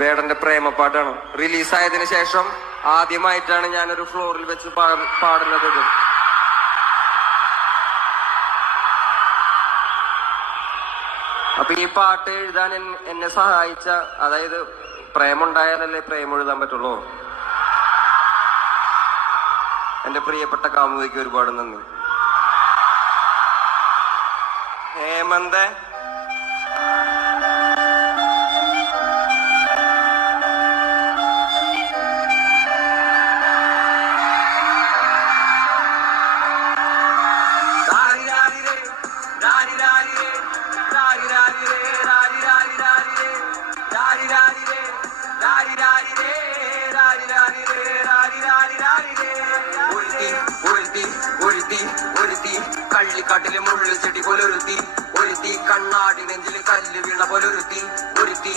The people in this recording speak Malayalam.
വേടന്റെ പ്രേമപ്പാട്ടാണ്. റിലീസായതിനു ശേഷം ആദ്യമായിട്ടാണ് ഞാനൊരു ഫ്ലോറിൽ വെച്ച് പാടുന്നത്. ഇത് അപ്പൊ ഈ പാട്ട് എഴുതാൻ എന്നെ സഹായിച്ച, അതായത് പ്രേമുണ്ടായാലല്ലേ പ്രേമം എഴുതാൻ പറ്റുള്ളൂ. എന്റെ പ്രിയപ്പെട്ട കാമുകിക്ക് ഒരുപാട് നന്ദി. ഹേമന്ത് കള്ളിക്കാട്ടിലെ മുള്ളു ചെടി പോലൊരുത്തി, ഒരുത്തി കണ്ണാടി നെഞ്ചിൽ കല്ല് വീണ പോലൊരുത്തി, ഒരുത്തി